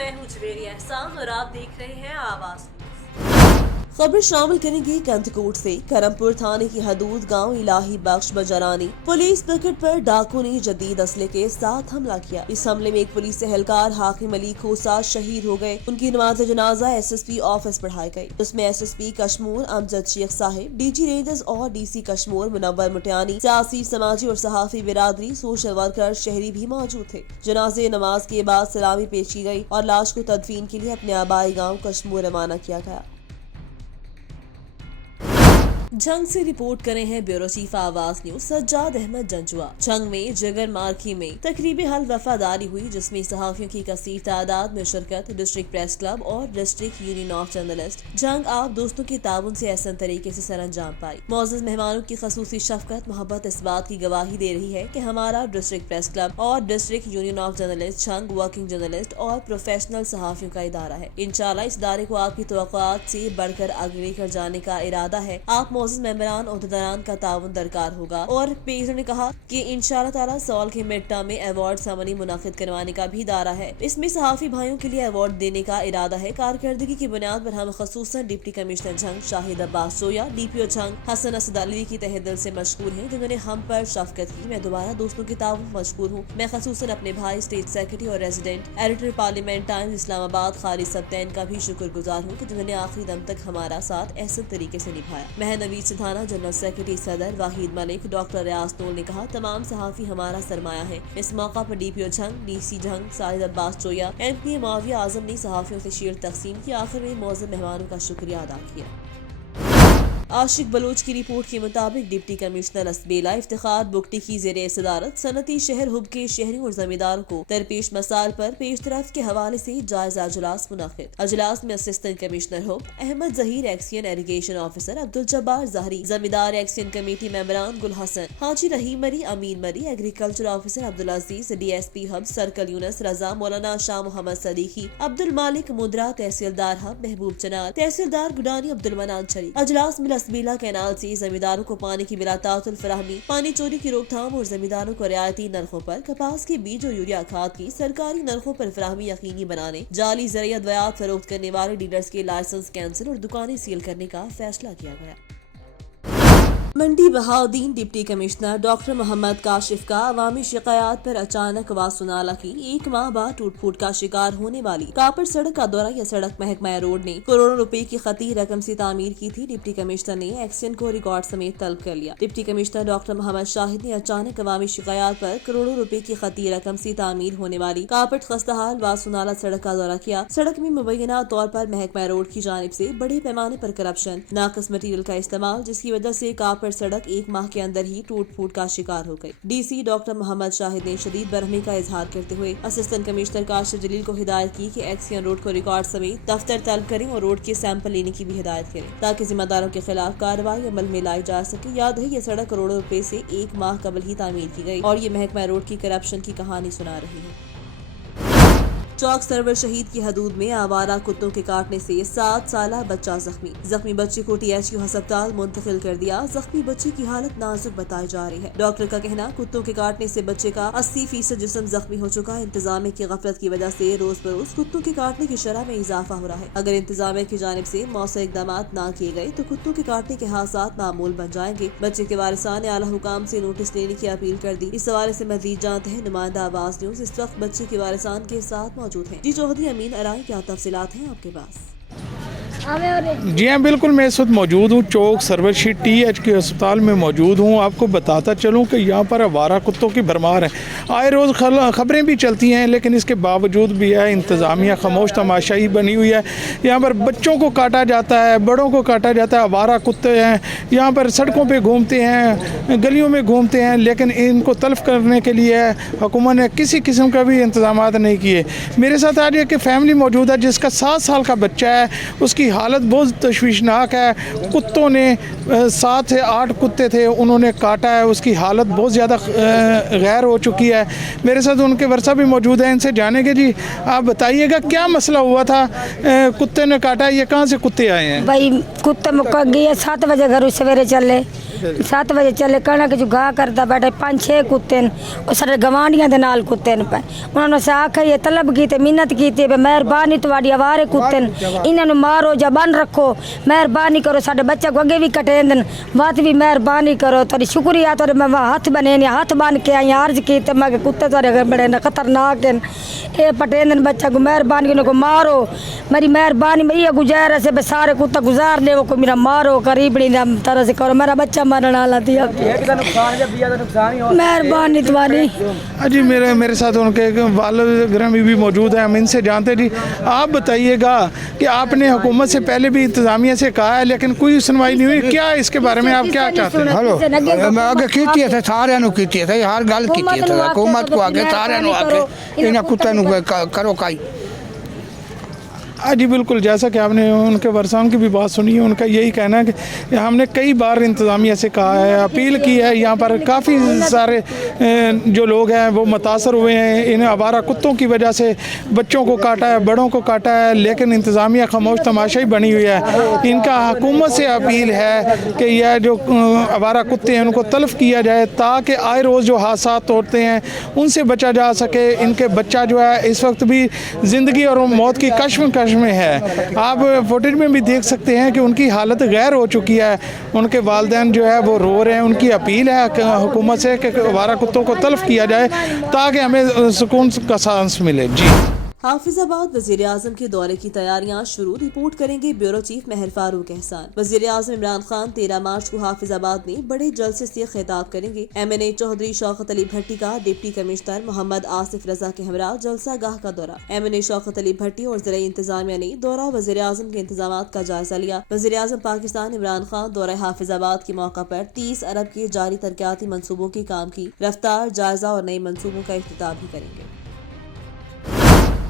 मैं हूं जवेरी एहसान और आप देख रहे हैं आवाज। खबर शामिल करेंगे कंथकोट से। करमपुर थाने की हदूद गांव इलाही बख्श बजरानी पुलिस पिकेट पर डाकुओं ने जदीद असले के साथ हमला किया। इस हमले में एक पुलिस एहलकार हाकिम अली खोसा शहीद हो गए। उनकी नमाज जनाजा एसएसपी ऑफिस पढ़ाई गई। उसमें एसएसपी कश्मीर अमजद शेख साहिब, डीजी रेंजर्स और डीसी कश्मीर मुनव्वर मुटियानी, सियासी, समाजी और सहाफी बिरादरी, सोशल वर्कर, शहरी भी मौजूद थे। जनाजे नमाज के बाद सलामी पेश की गई और लाश को तदफीन के लिए अपने आबाई गाँव कश्मीर रवाना किया गया। झंग से रिपोर्ट करे हैं ब्यूरो चीफ आवाज न्यूज सज्जाद अहमद जंजुआ। झंग में जगर मार्की में तकरीबी हल वफादारी हुई, जिसमें सहाफियों की कसीर तादाद में शिरकत। डिस्ट्रिक्ट प्रेस क्लब और district union of journalist Jhang आप दोस्तों के ताउन से एहसन तरीके से सर अंजाम पाई। मौजूद मेहमानों की खसूसी शफकत मोहब्बत इस बात की गवाही दे रही है कि हमारा डिस्ट्रिक्ट प्रेस क्लब और district union of journalist Jhang working journalist और प्रोफेशनल सहाफियों का इदारा है। इंशाल्लाह इस इदारे को आपकी तवक्कुआत से बढ़कर आगे लेकर जाने का इरादा है। आप मेंबरान अहदेदारान का ताउन दरकार होगा। और पेजर ने कहा कि इंशाअल्लाह ताला साल के मिड टर्म में अवार्ड सेरेमनी मुनाकिद करवाने का भी इरादा है। इसमें सहाफी भाइयों के लिए अवार्ड देने का इरादा है। कारकर्दगी की बुनियाद पर हम खसूसन डिप्टी कमिश्नर झंग शाहिद अब्बास सोया, डीपीओ झंग हसन असद अली की तहे दिल से मशकूर हैं, जिन्होंने हम पर शफकत की। मैं दोबारा दोस्तों के ताउन मशकूर हूँ। मैं खसूसन अपने भाई स्टेट सेक्रेटरी और resident editor parliament times Islamabad Khalid Sibtain का भी शुक्रगुजार हूँ कि जिन्होंने आखिरी दम तक हमारा साथ ऐसे तरीके से निभाया। महनवीज सिधाना, जनरल सेक्रेटरी सदर वाहिद मलिक, डॉक्टर रियाज नूर ने कहा तमाम सहाफी हमारा सरमाया है। इस मौका पर डीपीओ झंग, डीसी झंग साहिद अब्बास चोया, एमपी माविया आजम ने सहाफियों से शील्ड तकसीम की। आखिर में मौजूद मेहमानों का शुक्रिया अदा किया। आशिक बलोच की रिपोर्ट के मुताबिक डिप्टी कमिश्नर असबेला इफ्तिखार बुगटी की ज़ेरे सदारत सनती शहर हुब के शहरियों और जमींदारों को दरपेश मसाइल पर पेशरफ्त के हवाले से जायजा अजलास मुनाकिद। अजलास में assistant commissioner Hub Ahmed Zaheer, XEN irrigation officer Abdul Jabbar Zehri, जमींदार एक्सियन कमेटी मेंबरान गुल हसन, हाजी रहीम मरी, अमीन मरी, एग्रीकल्चर ऑफिसर अब्दुल अजीज, डीएसपी हब सर्कल यूनस रजा, मौलाना शाह मोहम्मद सदीकी, अब्दुल मालिक मुद्रा, तहसीलदार हब महबूब चनार, तहसीलदार गुडानी अब्दुल मनान चली। अजलास में असबीला कैनाल से जमींदारों को पानी की बिलातातुल फराहमी, पानी चोरी की रोकथाम और जमींदारों को रियायती नरखों पर कपास के बीज और यूरिया खाद की सरकारी नरखों पर फराहमी यकीनी बनाने, जाली ज़रिया अद्वियात फरोख्त करने वाले डीलर्स के लाइसेंस कैंसिल और दुकानें सील करने का फैसला किया गया। Mandi Bahauddin deputy commissioner doctor Muhammad Kashif का अवामी शिकायत पर अचानक वासुनाला की 1 माह बाद टूट फूट का शिकार होने वाली कापड़ सड़क का दौरा या सड़क महकमा रोड ने करोड़ों रुपए की खती रकम से तामीर की थी। डिप्टी कमिश्नर ने एक्शन को रिकॉर्ड समेत तलब कर लिया। Deputy commissioner doctor Mohammad Shahid ने अचानक अवामी शिकायत पर करोड़ों रुपए की खती रकम से तामीर होने वाली कापड़ खस्ताहाल वासुनाला सड़क का दौरा किया। सड़क में मुबैना तौर पर महकमा रोड की जानिब से बड़े पैमाने पर करप्शन, नाकस मटीरियल का इस्तेमाल, जिसकी वजह से कापड़ सड़क 1 माह के अंदर ही टूट फूट का शिकार हो गई। डीसी डॉक्टर मोहम्मद शाहिद ने शदीद बरहमी का इजहार करते हुए असिस्टेंट कमिश्नर काशिफ जलील को हिदायत की कि एक्सियन रोड को रिकॉर्ड समेत दफ्तर तलब करें और रोड के सैंपल लेने की भी हिदायत करें ताकि जिम्मेदारों के खिलाफ कार्रवाई अमल में लाई जा सके। याद है ये सड़क करोड़ों रुपए से 1 माह कबल ही तामीर की गई और ये महकमा रोड की करप्शन की कहानी सुना रही है। चौक सरवर शहीद की हदूद में आवारा कुत्तों के काटने से 7 साला बच्चा जख्मी बच्चे को THU अस्पताल मुंतकिल कर दिया। जख्मी बच्चे की हालत नाजुक बताई जा रही है। डॉक्टर का कहना कुत्तों के काटने से बच्चे का 80% जिस्म जख्मी हो चुका है। इंतजामिया की गफलत की वजह से रोज बरोज कुत्तों के काटने की शरह में इजाफा हो रहा है। अगर इंतजामिया की जानिब से मौसर इकदाम न किए गए तो कुत्तों के काटने के हादसात मामूल बन जाएंगे। बच्चे के वारिसान ने आला हुकाम से नोटिस लेने की अपील कर दी। इस हवाले से मजीद जानते हैं नुमाइंदा आवाज न्यूज इस वक्त बच्चे के वारिसान के साथ मौजूद है। जी चौधरी अमीन अराई, क्या तफसीलात हैं आपके पास? जी हाँ बिल्कुल, मैं इस वक्त मौजूद हूँ चौक सरवर शीट THU अस्पताल में मौजूद हूँ। आपको बताता चलूँ कि यहाँ पर आवारा कुत्तों की भरमार है। आए रोज़ ख़बरें भी चलती हैं, लेकिन इसके बावजूद भी है इंतज़ामिया खामोश तमाशाई बनी हुई है। यहाँ पर बच्चों को काटा जाता है, बड़ों को काटा जाता है। आवारा कुत्ते हैं यहाँ पर सड़कों पर घूमते हैं, गलियों में घूमते हैं, लेकिन इनको तल्फ करने के लिए हुकूमत ने किसी किस्म का भी इंतजाम नहीं किए। मेरे साथ आज एक फैमिली मौजूद है जिसका 7 साल का बच्चा है। उसकी हालत बहुत तशवीशनाक है। कुत्तों ने 7 से 8 कुत्ते थे, उन्होंने काटा है। उसकी हालत बहुत ज़्यादा गैर हो चुकी है। मेरे साथ उनके वर्षा भी मौजूद है, इनसे जानेंगे। जी आप बताइएगा क्या मसला हुआ था, कुत्ते ने काटा, ये कहाँ से कुत्ते आए हैं? भाई कुत्ते मुक्का गए 7 बजे घर सवेरे चले 7 ਵਜੇ ਚੱਲੇ ਕਣਕ ਜੁਗਾ ਕਰਦਾ ਬੈਠੇ 5-6 ਕੁੱਤੇ ਨੇ ਉਹ ਸਾਡੇ ਗਵਾਂਢੀਆਂ ਦੇ ਨਾਲ ਕੁੱਤੇ ਨੇ ਪਏ ਉਹਨਾਂ ਨੂੰ ਆਖਿਆ ਤਲਬ ਕੀਤੀ ਮਿਹਨਤ ਕੀਤੀ ਵੀ ਮਿਹਰਬਾਨੀ ਤੁਹਾਡੀ ਆਵਾਰੇ ਕੁੱਤੇ ਨੇ ਇਹਨਾਂ ਨੂੰ ਮਾਰੋ ਜਾਂ ਬੰਨ ਰੱਖੋ ਮਿਹਰਬਾਨੀ ਕਰੋ ਸਾਡੇ ਬੱਚੇ को ਅੱਗੇ ਵੀ ਕਟੇ ਦੇਣ ਬਾਤ ਵੀ ਮਿਹਰਬਾਨੀ ਕਰੋ ਤੁਹਾਡੀ ਸ਼ੁਕਰੀਆ ਤੁਹਾਡੇ ਮੈਂ ਹੱਥ ਬਣੇ ਨੇ ਹੱਥ ਬਨ ਕੇ ਆਈ ਅਰਜ਼ की तो मैं कुत्ते ਤੁਹਾਡੇ बड़े न खतरनाक हैं ये पटेंदन बच्चा को मेहरबानी को मारो मेरी मेहरबानी में ये गुजारिश है सारे कुत्ता गुजार ले वो को मेरा मारो करीबड़ी तरह से करो मेरा बच्चा मरने वाला थी मेहरबानी तुम्हारी। जी मेरे साथ उनके वालिद ग्रामी भी मौजूद हैं, हम इनसे जानते जी। आप बताइएगा कि आपने हुकूमत से पहले भी इंतजामिया से कहा है लेकिन कोई सुनवाई नहीं हुई, क्या इसके बारे में आप क्या चाहते हैं? हेलो मैं आगे कीती है सारे कीती है हर गल की हुकूमत को आगे सारे आगे इन्हें कुत्ते करो काई। हाँ जी बिल्कुल, जैसा कि आपने उनके वर्षाओं की भी बात सुनी है, उनका यही कहना है कि हमने कई बार इंतज़ामिया से कहा है, अपील की है। यहाँ पर काफ़ी सारे जो लोग हैं वो मुतासर हुए हैं, इन आवारा कुत्तों की वजह से बच्चों को काटा है, बड़ों को काटा है, लेकिन इंतज़ामिया खामोश तमाशाई बनी हुई है। इनका हुकूमत से अपील है कि यह जो आवारा कुत्ते हैं उनको तलब किया जाए ताकि आए रोज़ जो हादसात होते हैं उनसे बचा जा सके। इनके बच्चा जो है इस वक्त भी ज़िंदगी और मौत की कश्मकश में है। आप फुटेज में भी देख सकते हैं कि उनकी हालत गैर हो चुकी है, उनके वालिदैन जो है वो रो रहे हैं। उनकी अपील है हुकूमत से कि आवारा कुत्तों को तलब किया जाए ताकि हमें सुकून का सांस मिले। जी हाफिजाबाद वज़ीर आज़म के दौरे की तैयारियां शुरू, रिपोर्ट करेंगे ब्यूरो चीफ महर फारूक एहसान। वज़ीर आज़म इमरान खान 13 मार्च को हाफिजाबाद में बड़े जलसे से खिताब करेंगे। MNA चौधरी शौकत अली भट्टी का डिप्टी कमिश्नर मोहम्मद आसिफ रजा के हमरा जलसा गाह का दौरा। MNA शौकत अली भट्टी और ज़िला इंतजामिया ने दौरा वज़ीर आज़म के इंतजाम का जायजा लिया। वज़ीर आज़म पाकिस्तान इमरान खान दौरा हाफिजाबाद के मौका पर 30 अरब के जारी तरक्याती मनसूबों के काम की रफ्तार, जायजा और नए मनसूबों का इफ्तिताह भी करेंगे।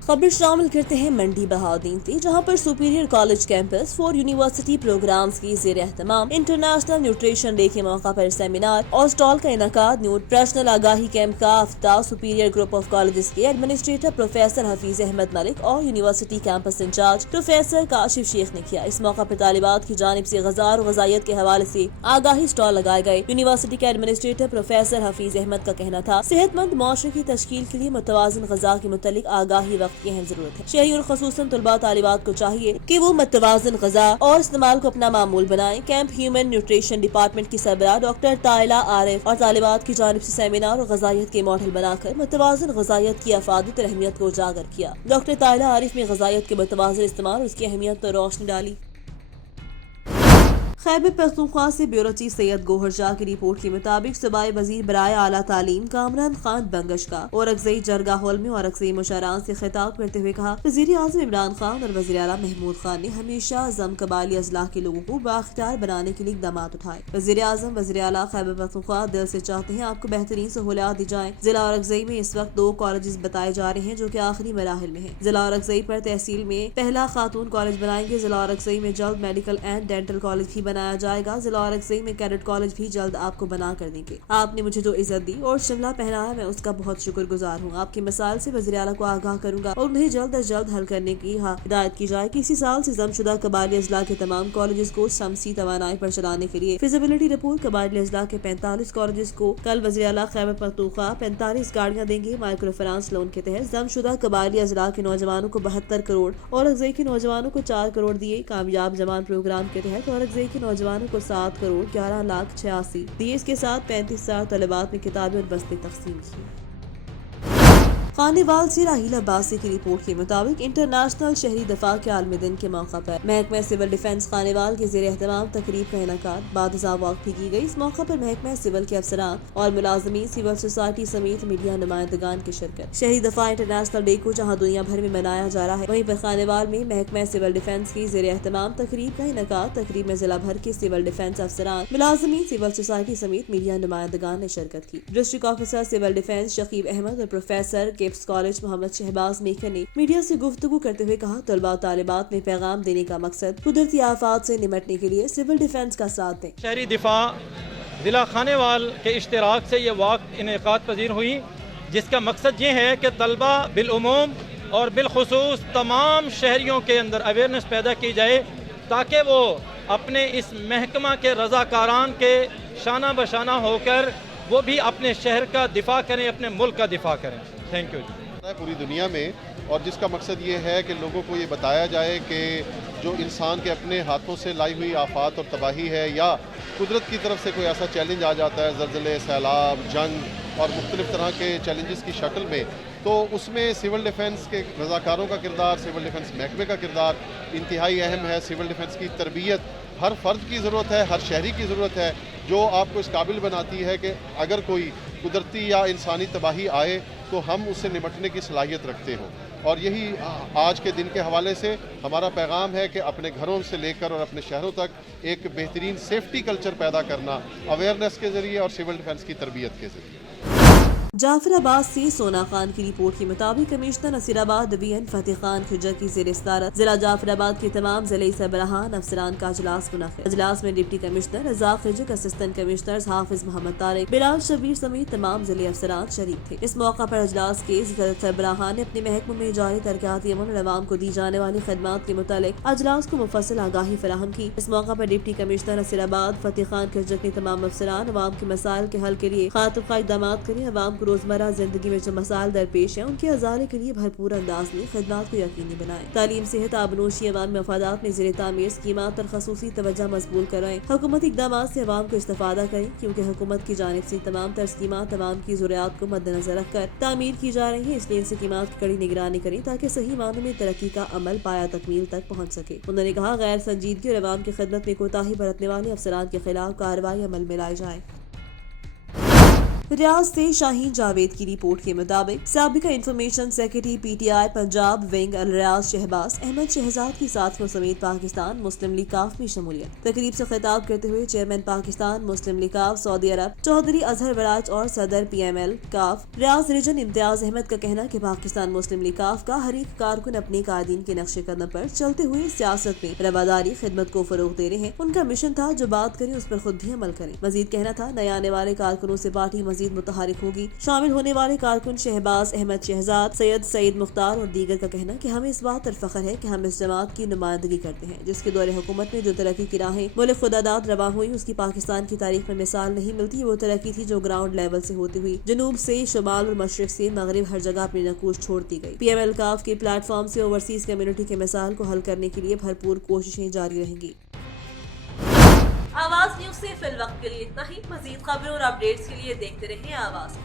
खबर शामिल करते हैं मंडी बहाउद्दीन से, जहां पर superior college campus for university programs की ज़ेर एहतमाम इंटरनेशनल न्यूट्रिशन डे के मौका पर सेमिनार और स्टॉल का इनकाद। न्यूट्रिशनल आगाही कैंप का अफ्ताह सुपीरियर ग्रुप ऑफ कॉलेजेस के एडमिनिस्ट्रेटर प्रोफेसर हफीज अहमद मलिक और university campus incharge professor Kashif Sheikh ने किया। इस मौका पर तालिबात की जानिब से ग़ज़ा और ग़ज़ाइयत के हवाले से आगाही स्टॉल लगाए गए। यूनिवर्सिटी के एडमिनिस्ट्रेटर प्रोफेसर हफीज अहमद का कहना था सेहतमंद मुआशरे की तश्कील के लिए मुतवाज़िन ग़ज़ा के मुतालिक आगाही वक्त की अहम जरूरत है। शहरी और ख़ुसूसन तुलबा तालिबात को चाहिए कि वो मुतवाज़िन ग़ज़ा और इस्तेमाल को अपना मामूल बनाएं। कैंप ह्यूमन न्यूट्रिशन डिपार्टमेंट की सरबराह डॉक्टर ताइला आरिफ और तालिबात की जानिब से सेमिनार और ग़ज़ाइयत के मॉडल बनाकर मुतवाज़िन ग़ज़ाइयत की अफादत और अहमियत को उजागर किया। डॉक्टर ताइला आरिफ में ग़ज़ाइयत के मुतवाज़िन इस्तेमाल और उसकी अहमियत पर रोशनी डाली। खैबर पख्तूनख्वा से ब्यूरो चीफ सैयद गोहर शाह की रिपोर्ट के मुताबिक सूबाई वजीर बराए आला तालीम कामरान खान बंगश का और अगज़ई जरगा हॉल में और अगज़ई मुशारान से खिताब करते हुए कहा वज़ीर आज़म इमरान खान और वज़ीर आला महमूद खान ने हमेशा जम कबाइली अजलाह के लोगों को बाख्तियार बनाने के लिए इक़दामात उठाए। वज़ीर आज़म वज़ीर आला खैबर पख्तूनख्वा दिल से चाहते हैं आपको बेहतरीन सहूलियात दी जाएं। जिला और अगज़ई में इस वक्त 2 कॉलेज बताए जा रहे हैं जो कि आखिरी मराहिल में है। जिला और अगज़ई पर तहसील में पहला खातून कॉलेज बनाएंगे। जिला और अगज़ई में जल्द मेडिकल एंड डेंटल कॉलेज भी बनाया जाएगा। जिला और अगज़ई में कैडेट कॉलेज भी जल्द आपको बना कर देंगे। आपने मुझे जो इज्जत दी और शिमला पहनाया मैं उसका बहुत शुक्रगुजार हूँ। आपकी मिसाल से वज़ीर आला को आगाह करूंगा और उन्हें जल्द अज जल्द हल करने की हिदायत की जाए कि इसी साल से जमशुदा कबायली अजला के तमाम कॉलेज को शमसी तवानाई पर चलाने के लिए फिजिबिलिटी रिपोर्ट कबायली अजला के 45 कॉलेज को कल वज़ीर आला खैबर पख्तूनख्वा 45 गाड़ियाँ देंगे। माइक्रो फाइनेंस लोन के तहत जमशुदा कबायली अजला के नौजवानों को 72 करोड़ और अगज़ई के नौजवानों को 4 करोड़ दिए। कामयाब जवान प्रोग्राम के तहत और अगज़ई के नौजवानों को 7 करोड़ 11,86,000 दिए। इसके साथ 35,000 तलबात में किताबें और बस्ते तकसीम की। खानेवाल से राहील अब्बासी की रिपोर्ट के मुताबिक इंटरनेशनल शहरी दफा के आलमी दिन के मौका पर महकमा सिविल डिफेंस खानेवाल के ज़ेरे एहतमाम तकरीब का इनकाद बादशाह वॉक भी की गई। इस मौका पर महकमा सिविल के अफसरान और मुलाजमीन सिविल सोसाइटी समेत मीडिया नुमाइंदगान की शिरकत। शहरी दफा इंटरनेशनल डे को जहाँ दुनिया भर में मनाया जा रहा है वहीं पर खानेवाल में महकमा सिविल डिफेंस की ज़ेरे एहतमाम तकरीब का इनकाद। तकरीब में जिला भर के सिविल डिफेंस अफसरान, मुलाजमीन, सिविल सोसाइटी समेत मीडिया नुमाइंदगान ने शिरकत की। District officer civil defence Shakeeb Ahmed और प्रोफेसर किप्स कॉलेज मोहम्मद शहबाज मेखर ने मीडिया से गुफ्तगू करते हुए कहा तलबा तालिबात में पैगाम देने का मकसद कुदरती आफात से निमटने के लिए सिविल डिफेंस का साथ दें। शहरी दिफा जिला खानेवाल के इश्तिराक से ये वाक़ इनेकाद पजीर हुई, जिसका मकसद ये है कि तलबा बिलउमूम और बिलखुसूस तमाम शहरियों के अंदर अवेयरनेस पैदा की जाए ताकि वो अपने इस महकमा के रज़ाकारान के شانہ بشانہ ہو کر وہ بھی اپنے شہر کا دفاع کریں، اپنے ملک کا دفاع کریں. Thank you. پوری دنیا میں، اور جس کا مقصد یہ ہے کہ لوگوں کو یہ بتایا جائے کہ جو انسان کے اپنے ہاتھوں سے لائی ہوئی آفات اور تباہی ہے، یا قدرت کی طرف سے کوئی ایسا چیلنج آ جاتا ہے، زلزلے، سیلاب، جنگ اور مختلف طرح کے چیلنجز کی شکل میں، تو اس میں سول ڈیفنس کے رضاکاروں کا کردار، سول ڈیفنس محکمے کا کردار انتہائی اہم ہے. سول ڈیفنس کی تربیت ہر فرد کی ضرورت ہے، ہر شہری کی ضرورت ہے، جو آپ کو اس قابل بناتی ہے کہ اگر کوئی قدرتی یا انسانی تباہی آئے تو ہم اس سے نمٹنے کی صلاحیت رکھتے ہوں. اور یہی آج کے دن کے حوالے سے ہمارا پیغام ہے کہ اپنے گھروں سے لے کر اور اپنے شہروں تک ایک بہترین سیفٹی کلچر پیدا کرنا، اویئرنیس کے ذریعے اور سول ڈیفنس کی تربیت کے ذریعے. جعفر آباد سے سونا خان کی رپورٹ کے مطابق کمشنر نصیر آباد ڈی این فتح خان کھجر کی زیر صدارت ضلع جعفر آباد کے تمام ضلعی سربراہان افسران کا اجلاس منعقد. اجلاس میں ڈپٹی کمشنر رزاق کھجر، اسسٹنٹ کمشنر حافظ محمد طارق، بلال شبیر سمیت تمام ضلعی افسران شریک تھے. اس موقع پر اجلاس کے سربراہان نے اپنے محکموں میں جاری ترقیاتی عمل اور عوام کو دی جانے والی خدمات کے متعلق اجلاس کو مفصل آگاہی فراہم کی. اس موقع پر ڈپٹی کمشنر نصیر آباد فتح خان کھجر نے تمام افسران عوام کے مسائل کے حل کے لیے خاطر خواہ اقدامات کریں. عوام کو روزمرہ زندگی میں جو مسائل درپیش ہیں ان کے ازالے کے لیے بھرپور انداز میں خدمات کو یقینی بنائیں. تعلیم، صحت، آبنوشی، عوامی مفادات میں زیر تعمیر اسکیمات پر خصوصی توجہ مضبوط کرائیں. حکومتی اقدامات سے عوام کو استفادہ کریں کیونکہ حکومت کی جانب سے تمام تر اسکیمات عوام کی ضروریات کو مد نظر رکھ کر تعمیر کی جا رہی ہیں، اس لیے ان اسکیمات کی کڑی نگرانی کریں تاکہ صحیح معنوں میں ترقی کا عمل پایا تکمیل تک پہنچ سکے. انہوں نے کہا غیر سنجیدگی اور عوام کی خدمت میں کوتاہی برتنے والے افسران کے خلاف کارروائی عمل میں لائی جائے. ریاض سے شاہین جاوید کی رپورٹ کے مطابق سابقہ information secretary P T I Punjab wing Alriaz Shahbaz Ahmad Shahzad کی ساتھیوں سمیت پاکستان مسلم لیگ کاف میں شمولیت. تقریب سے خطاب کرتے ہوئے چیئرمین پاکستان مسلم لیگ کاف سعودی عرب چودھری اظہر وراج اور صدر پی ایم ایل کاف ریاض ریجن امتیاز احمد کا کہنا کہ پاکستان مسلم لیگ کاف کا ہر ایک کارکن اپنے قائدین کے نقش قدم پر چلتے ہوئے سیاست میں رواداری خدمت کو فروغ دے رہے ہیں. ان کا مشن تھا جو بات کریں اس پر خود بھی عمل کریں. مزید کہنا تھا نئے آنے والے کارکنوں سے پارٹی مزید متحرک ہوگی. شامل ہونے والے کارکن شہباز احمد شہزاد، سید سعید مختار اور دیگر کا کہنا کہ ہمیں اس بات پر فخر ہے کہ ہم اس جماعت کی نمائندگی کرتے ہیں جس کے دور حکومت میں جو ترقی کی راہیں ملک خداداد رواں ہوئی اس کی پاکستان کی تاریخ میں مثال نہیں ملتی. وہ ترقی تھی جو گراؤنڈ لیول سے ہوتی ہوئی جنوب سے شمال اور مشرق سے مغرب ہر جگہ اپنی نقوش چھوڑتی گئی. پی ایم ایل کاف کے پلیٹ فارم سے اوورسیز کمیونٹی کے مسائل کو حل کرنے کے لیے بھرپور کوششیں جاری رہیں گی. آواز نیوز سے فی الوقت کے لیے اتنا ہی. مزید خبروں اور اپڈیٹس کے لیے دیکھتے رہیں آواز.